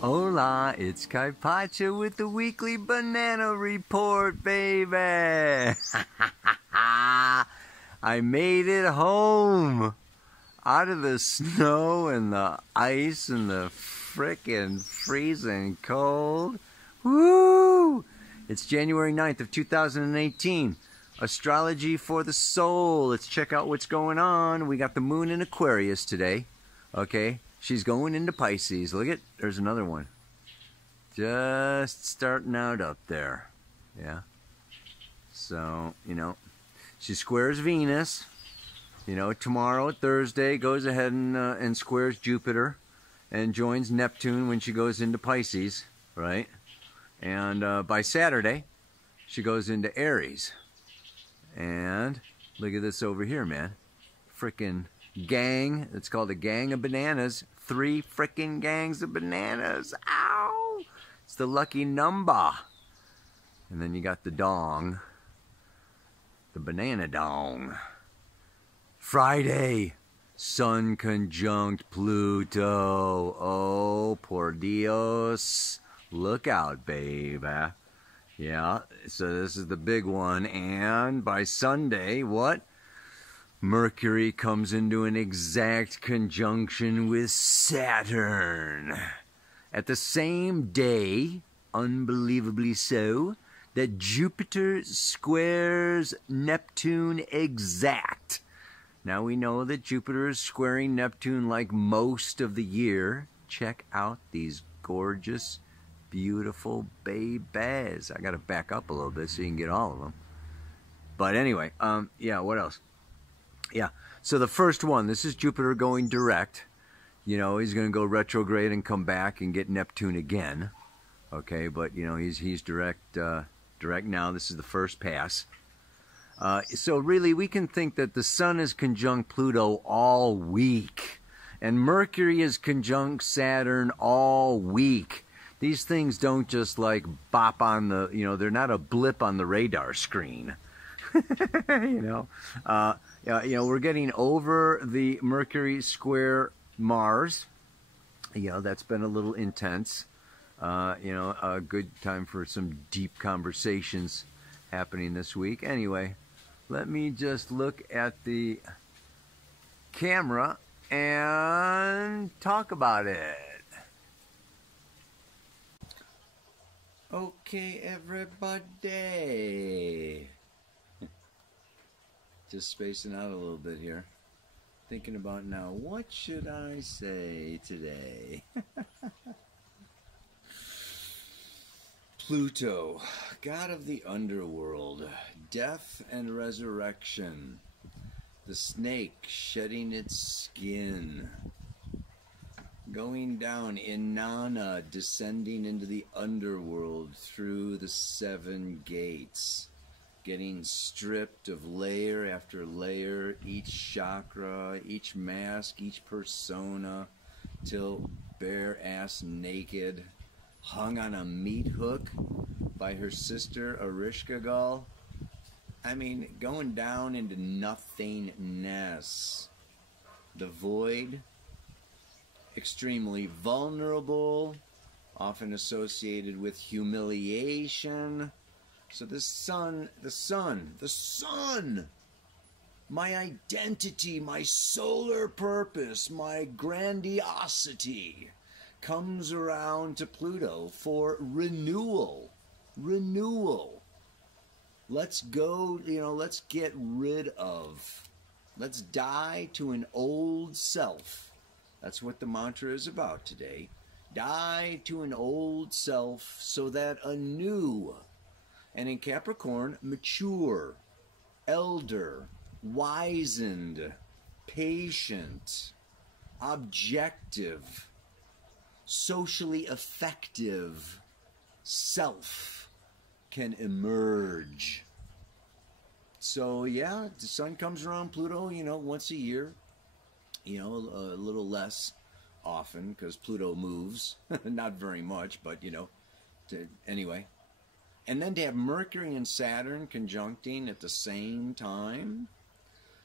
Hola, it's Carpaccio with the weekly banana report, baby. I made it home out of the snow and the ice and the frickin' freezing cold. Woo! It's January 9th of 2018. Astrology for the soul. Let's check out what's going on. We got the moon in Aquarius today. Okay, she's going into Pisces. Look at, there's another one. Just starting out up there. Yeah. So, you know, she squares Venus. You know, tomorrow, Thursday, goes ahead and squares Jupiter and joins Neptune when she goes into Pisces, right? And by Saturday, she goes into Aries. And look at this over here, man. Frickin' gang. It's called a gang of bananas. 3 frickin' gangs of bananas. Ow! It's the lucky number. And then you got the dong. The banana dong. Friday. Sun conjunct Pluto. Oh, por Dios. Look out, baby. Yeah, so this is the big one. And by Sunday, what? Mercury comes into an exact conjunction with Saturn. At the same day, unbelievably so, that Jupiter squares Neptune exact. Now we know that Jupiter is squaring Neptune like most of the year. Check out these gorgeous, beautiful babies. I got to back up a little bit so you can get all of them. But anyway, yeah, what else? Yeah, so the first one, this is Jupiter going direct. You know, he's going to go retrograde and come back and get Neptune again. Okay, but, you know, he's direct now. This is the first pass. So really, we can think that the Sun is conjunct Pluto all week. And Mercury is conjunct Saturn all week. These things don't just like bop on the, you know, they're not a blip on the radar screen. You know, we're getting over the Mercury square Mars. You know, that's been a little intense. You know, a good time for some deep conversations happening this week. Anyway, let me just look at the camera and talk about it. Okay, everybody. Just spacing out a little bit here. Thinking about now, what should I say today? Pluto, god of the underworld, death and resurrection. The snake shedding its skin. Going down in Nana, descending into the underworld through the 7 gates. Getting stripped of layer after layer, each chakra, each mask, each persona, till bare ass naked, hung on a meat hook by her sister Ereshkigal. I mean, going down into nothingness. The void. Extremely vulnerable, often associated with humiliation. So the sun, my identity, my solar purpose, my grandiosity comes around to Pluto for renewal. Renewal. Let's go, you know, let's get rid of, let's die to an old self. That's what the mantra is about today. Die to an old self so that a new, and in Capricorn, mature, elder, wizened, patient, objective, socially effective self can emerge. So yeah, the sun comes around Pluto, you know, once a year. You know, a little less often because Pluto moves. Not very much, but, you know, anyway. And then to have Mercury and Saturn conjuncting at the same time.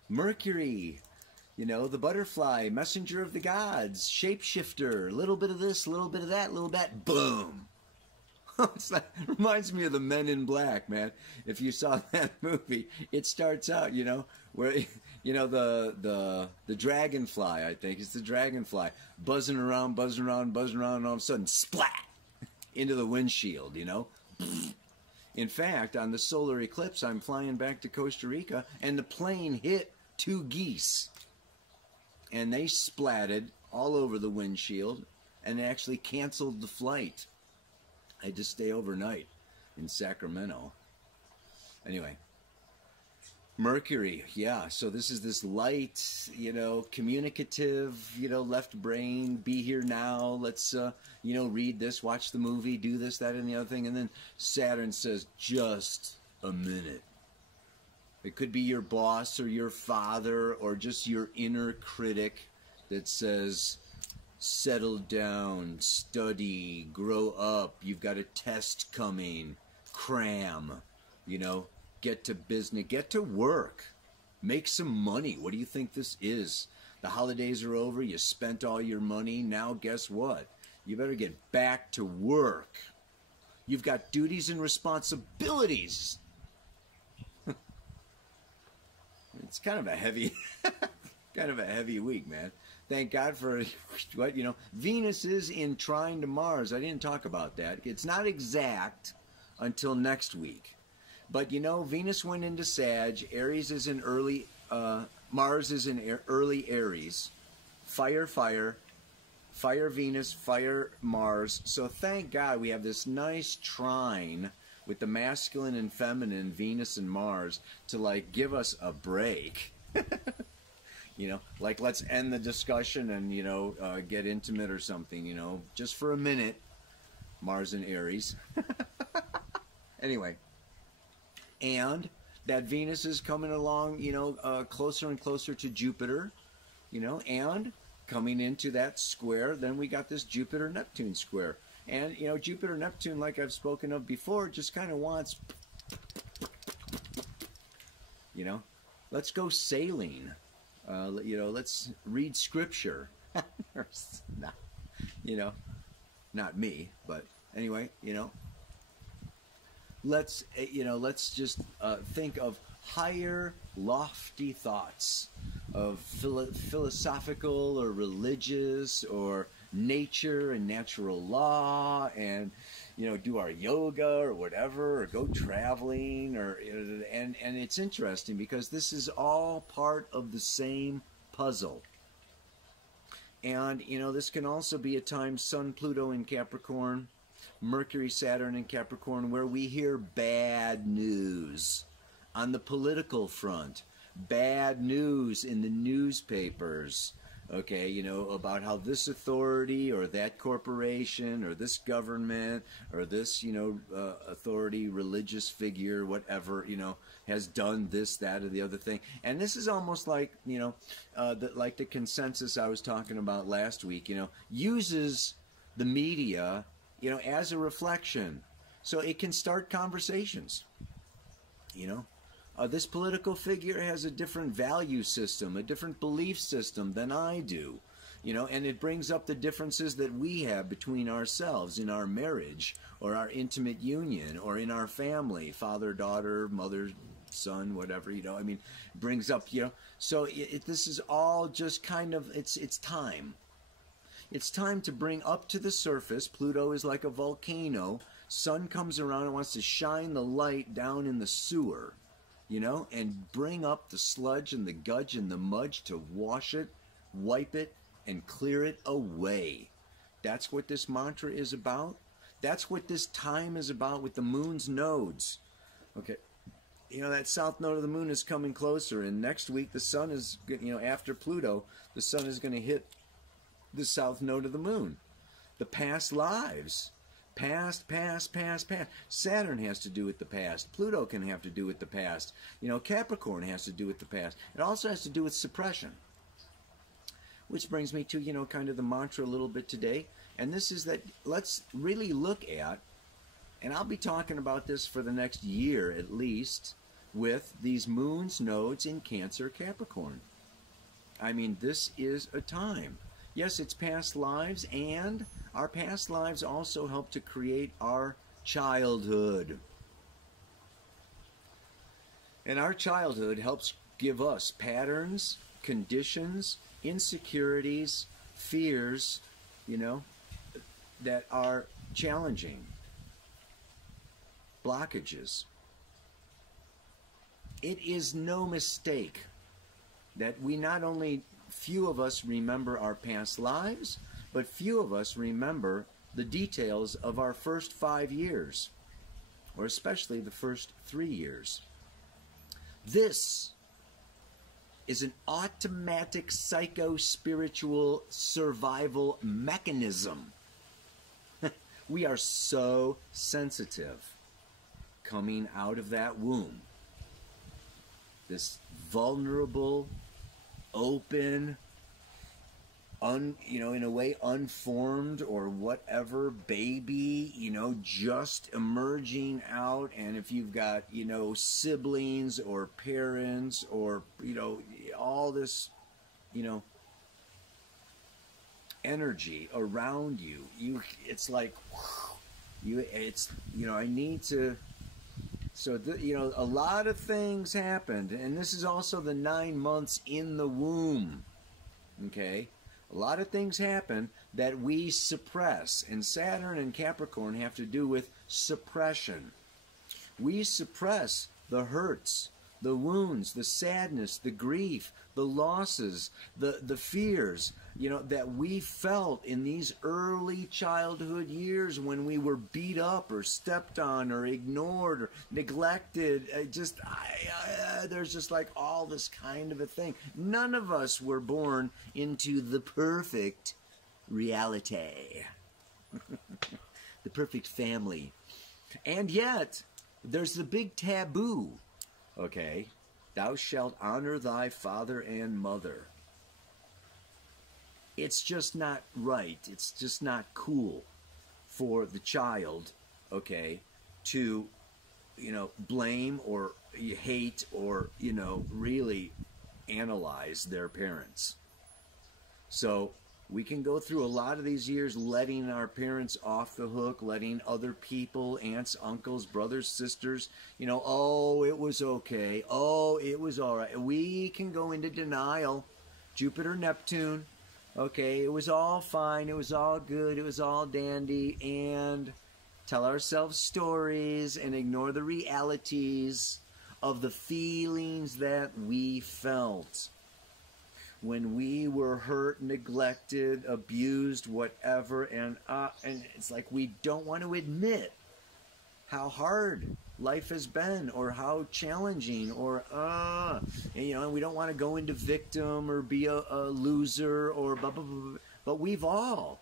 Mercury, You know, the butterfly, messenger of the gods, shapeshifter, a little bit of this, a little bit of that, a little bit, boom. It's like, reminds me of the Men in Black, man. If you saw that movie, it starts out, you know, where, you know, the dragonfly, I think, it's the dragonfly, buzzing around, buzzing around, buzzing around, and all of a sudden, splat, into the windshield, you know. In fact, on the solar eclipse, I'm flying back to Costa Rica, and the plane hit 2 geese. And they splatted all over the windshield, and it actually canceled the flight. I had to stay overnight in Sacramento. Anyway, Mercury, yeah, so this is this light, you know, communicative, you know, left brain, be here now, let's, you know, read this, watch the movie, do this, that, and the other thing. And then Saturn says, just a minute. It could be your boss or your father or just your inner critic that says, settle down, study, grow up, you've got a test coming, cram, you know, get to business, get to work, make some money. What do you think this is? The holidays are over, you spent all your money, now guess what? You better get back to work. You've got duties and responsibilities. It's kind of a heavy, kind of a heavy week, man. Thank God for what, you know, Venus is in trine to Mars. I didn't talk about that. It's not exact until next week. But, you know, Venus went into Sag. Aries is in early, Mars is in early Aries. Fire, fire. Fire Venus, fire Mars. So thank God we have this nice trine with the masculine and feminine, Venus and Mars, to, like, give us a break. You know, like, let's end the discussion and, you know, get intimate or something, you know, just for a minute. Mars and Aries. Anyway. And that Venus is coming along, you know, closer and closer to Jupiter, you know, and coming into that square, then we got this Jupiter-Neptune square. And, you know, Jupiter-Neptune, like I've spoken of before, just kind of wants, you know, let's go sailing. You know, let's read scripture. You know, not me, but anyway, you know, let's just think of higher, lofty thoughts of philosophical or religious or nature and natural law, and, you know, do our yoga or whatever, or go traveling, or, and it's interesting because this is all part of the same puzzle. And, you know, this can also be a time Sun, Pluto in Capricorn, Mercury, Saturn in Capricorn, where we hear bad news on the political front, bad news in the newspapers, okay, you know, about how this authority or that corporation or this government or this, you know, authority, religious figure, whatever, you know, has done this, that, or the other thing. And this is almost like, you know, like the consensus I was talking about last week, you know, uses the media, you know, as a reflection. So it can start conversations, you know. This political figure has a different value system, a different belief system than I do, you know, and it brings up the differences that we have between ourselves in our marriage or our intimate union or in our family, father, daughter, mother, son, whatever, you know, I mean, brings up, you know, so this is all just kind of, it's time. It's time to bring up to the surface. Pluto is like a volcano. Sun comes around and wants to shine the light down in the sewer, you know, and bring up the sludge and the gudge and the mudge to wash it, wipe it, and clear it away. That's what this mantra is about. That's what this time is about with the moon's nodes. Okay, you know, that south node of the moon is coming closer, and next week the sun is, you know, after Pluto, the sun is going to hit the south node of the moon. The past lives. Past, past, past, past. Saturn has to do with the past. Pluto can have to do with the past. You know, Capricorn has to do with the past. It also has to do with suppression. Which brings me to, you know, kind of the mantra a little bit today. And this is that let's really look at, and I'll be talking about this for the next year at least, with these moon's nodes in Cancer, Capricorn. I mean, this is a time. Yes, it's past lives, and our past lives also help to create our childhood. And our childhood helps give us patterns, conditions, insecurities, fears, you know, that are challenging, blockages. It is no mistake that we not only, few of us remember our past lives, but few of us remember the details of our first 5 years, or especially the first 3 years. This is an automatic psycho-spiritual survival mechanism. We are so sensitive coming out of that womb. This vulnerable, open, in a way unformed or whatever baby, just emerging out. And if you've got, siblings or parents or, all this, energy around you, it's like, I need to. So, a lot of things happened, and this is also the 9 months in the womb, okay? A lot of things happen that we suppress, and Saturn and Capricorn have to do with suppression. We suppress the hurts, the wounds, the sadness, the grief, the losses, the fears, that we felt in these early childhood years when we were beat up or stepped on or ignored or neglected. There's just like all this kind of a thing. None of us were born into the perfect reality, the perfect family. And yet, there's the big taboo, okay? Thou shalt honor thy father and mother. It's just not right. It's just not cool for the child, okay, to, blame or hate or, really analyze their parents. So we can go through a lot of these years letting our parents off the hook, letting other people, aunts, uncles, brothers, sisters, oh, it was okay. Oh, it was all right. We can go into denial. Jupiter, Neptune. Okay, it was all fine, it was all good, it was all dandy, and tell ourselves stories and ignore the realities of the feelings that we felt when we were hurt, neglected, abused, whatever, and it's like we don't want to admit how hard life has been, or how challenging, or and we don't want to go into victim or be a loser or blah, blah, blah, but we've all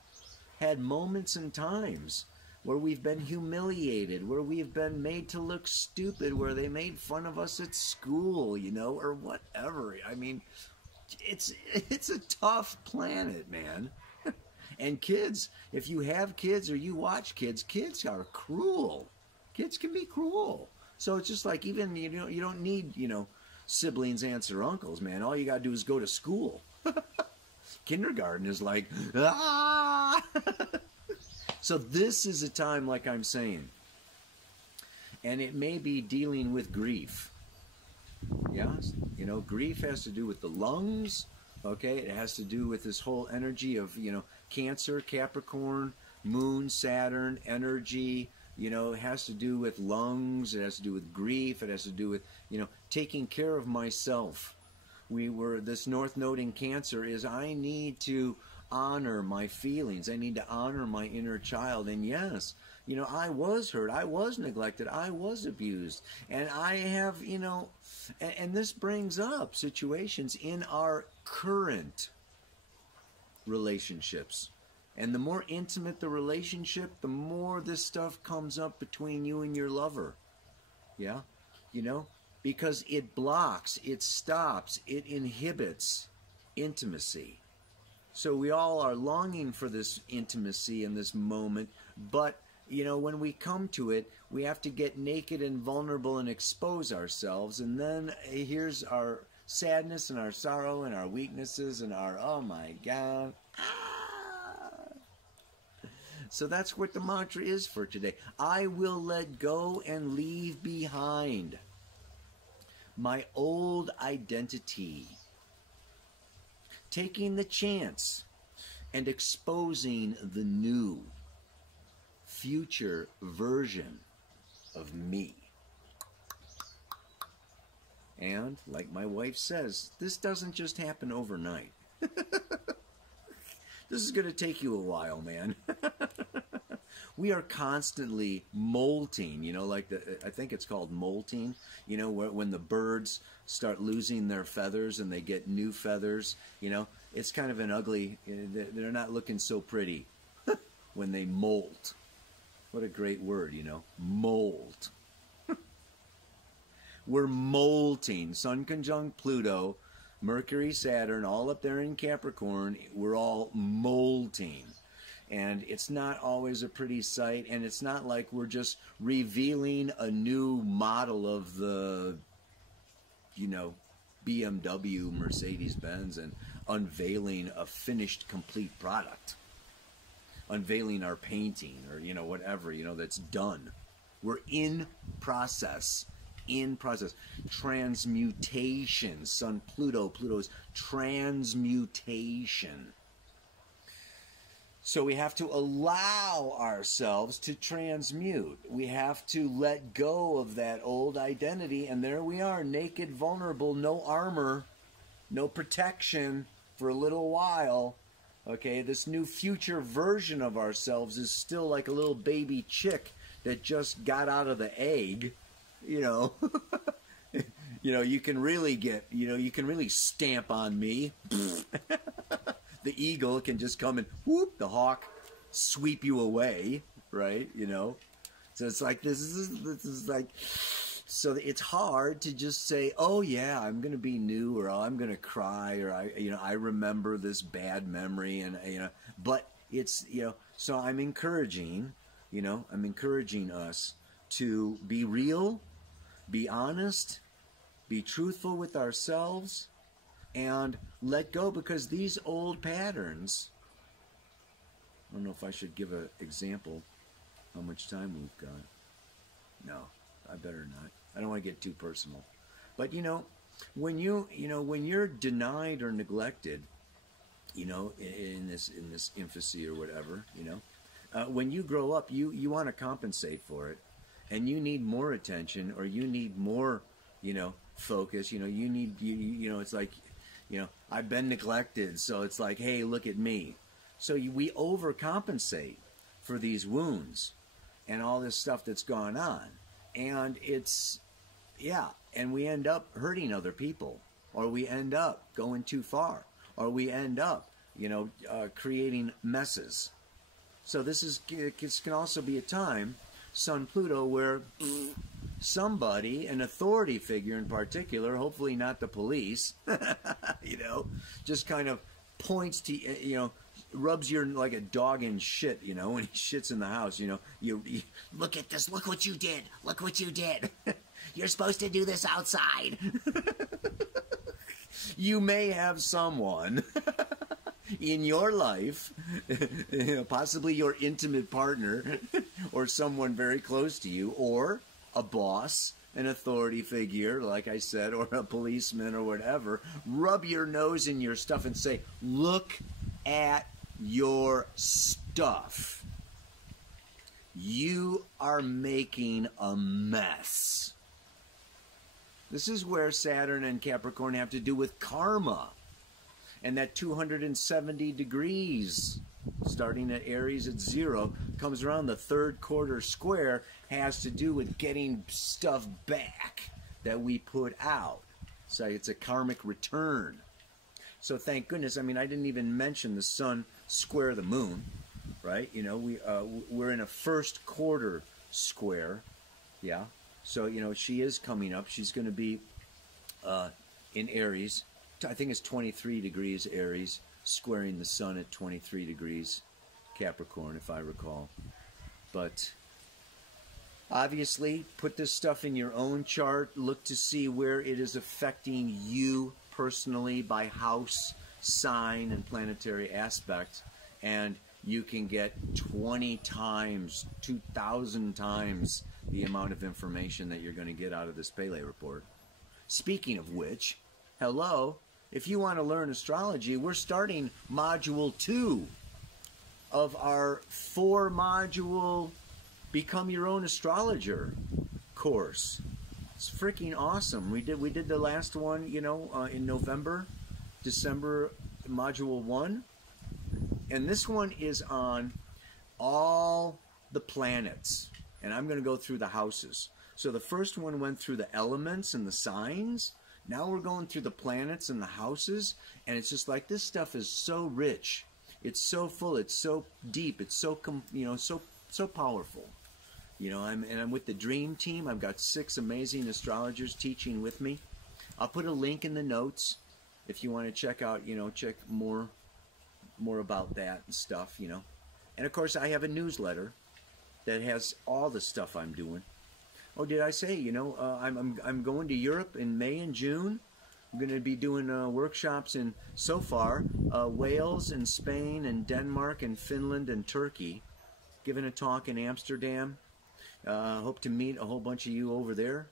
had moments and times where we've been humiliated, where we've been made to look stupid, where they made fun of us at school, or whatever. I mean, it's a tough planet, man. And kids, if you have kids or you watch kids, kids are cruel. Kids can be cruel. So it's just like, even, you don't need, siblings, aunts, or uncles, man. All you got to do is go to school. Kindergarten is like, ah! So this is a time, like I'm saying, and it may be dealing with grief. Yeah, grief has to do with the lungs, okay? It has to do with this whole energy of, Cancer, Capricorn, Moon, Saturn, energy. It has to do with lungs, it has to do with grief, it has to do with, taking care of myself. This North Node in Cancer is, I need to honor my feelings, I need to honor my inner child. And yes, I was hurt, I was neglected, I was abused, and I have, and this brings up situations in our current relationships. And the more intimate the relationship, the more this stuff comes up between you and your lover. Yeah? Because it blocks, it stops, it inhibits intimacy. So we all are longing for this intimacy in this moment, but, when we come to it, we have to get naked and vulnerable and expose ourselves. And then here's our sadness and our sorrow and our weaknesses and our, oh my God. So that's what the mantra is for today. I will let go and leave behind my old identity, taking the chance and exposing the new future version of me. And like my wife says, this doesn't just happen overnight. This is going to take you a while, man. We are constantly molting, you know, like I think it's called molting, you know, when the birds start losing their feathers and they get new feathers, you know, it's kind of an ugly, they're not looking so pretty when they molt. What a great word, you know, molt. We're molting. Sun conjunct Pluto, Mercury, Saturn, all up there in Capricorn. We're all molting. And it's not always a pretty sight, and it's not like we're just revealing a new model of the, you know, BMW, Mercedes-Benz, and unveiling a finished, complete product. Unveiling our painting, or, you know, whatever, you know, that's done. We're in process. In process. Transmutation. Sun, Pluto. Pluto's transmutation. So we have to allow ourselves to transmute. We have to let go of that old identity, and there we are, naked, vulnerable, no armor, no protection for a little while. Okay, this new future version of ourselves is still like a little baby chick that just got out of the egg. You know, you know, you can really get, you know, you can really stamp on me. The eagle can just come and whoop, the hawk sweep you away, right? You know, so it's like this is like, so it's hard to just say, oh yeah, I'm gonna be new, or oh, I'm gonna cry, or I remember this bad memory, and but it's, so I'm encouraging, I'm encouraging us to be real. Be honest, be truthful with ourselves, and let go, because these old patterns, I don't know if I should give an example how much time we've got. No, I better not. I don't want to get too personal. But when you're denied or neglected, in this infancy or whatever, when you grow up, you want to compensate for it. And you need more attention, or you need more, focus. You need, it's like, I've been neglected, so it's like, hey, look at me. So we overcompensate for these wounds and all this stuff that's gone on. And it's, and we end up hurting other people, or we end up going too far, or we end up, creating messes. So this can also be a time, Sun Pluto, where somebody, an authority figure in particular, hopefully not the police, just kind of points to, rubs your, like a dog in shit, when he shits in the house, you look at this, look what you did, look what you did. You're supposed to do this outside. You may have someone in your life, possibly your intimate partner, or someone very close to you, or a boss, an authority figure, like I said, or a policeman or whatever, rub your nose in your stuff and say, look at your stuff. You are making a mess. This is where Saturn and Capricorn have to do with karma. And that 270 degrees, starting at Aries at 0, comes around the third quarter square, has to do with getting stuff back that we put out. So it's a karmic return. So thank goodness, I didn't even mention the sun square the moon, right? We're in a first quarter square, yeah. So, she is coming up. She's going to be in Aries. I think it's 23 degrees Aries, squaring the sun at 23 degrees Capricorn, if I recall. But Obviously, put this stuff in your own chart. Look to see where it is affecting you personally by house, sign, and planetary aspect. And you can get 20 times, 2,000 times the amount of information that you're going to get out of this Pele report. Speaking of which, hello, if you want to learn astrology, we're starting module 2 of our 4-module Become Your Own Astrologer course. It's freaking awesome. We did the last one, you know, in November, December, module 1. And this one is on all the planets. And I'm going to go through the houses. So the first one went through the elements and the signs. Now we're going through the planets and the houses. And it's just like, this stuff is so rich. It's so full. It's so deep. It's so, you know, so powerful. You know, I'm with the Dream Team. I've got 6 amazing astrologers teaching with me. I'll put a link in the notes if you want to check out, you know, check more about that and stuff, you know. And of course, I have a newsletter that has all the stuff I'm doing. Oh, did I say, you know, I'm going to Europe in May and June. I'm going to be doing workshops in, so far, Wales and Spain and Denmark and Finland and Turkey. Giving a talk in Amsterdam. Hope to meet a whole bunch of you over there.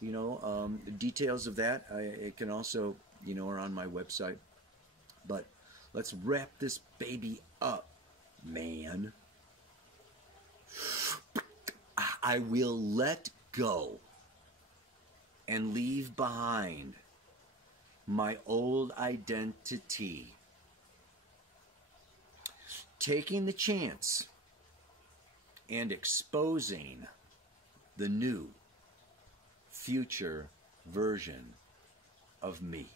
You know, the details of that, it can also, you know, are on my website. But let's wrap this baby up, man. I will let go and leave behind my old identity, taking the chance and exposing the new future version of me.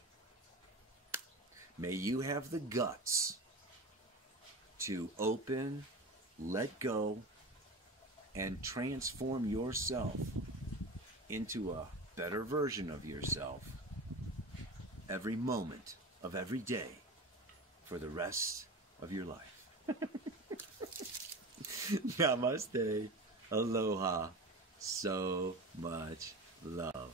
May you have the guts to open, let go, and transform yourself into a better version of yourself every moment of every day for the rest of your life. Namaste. Aloha. So much love.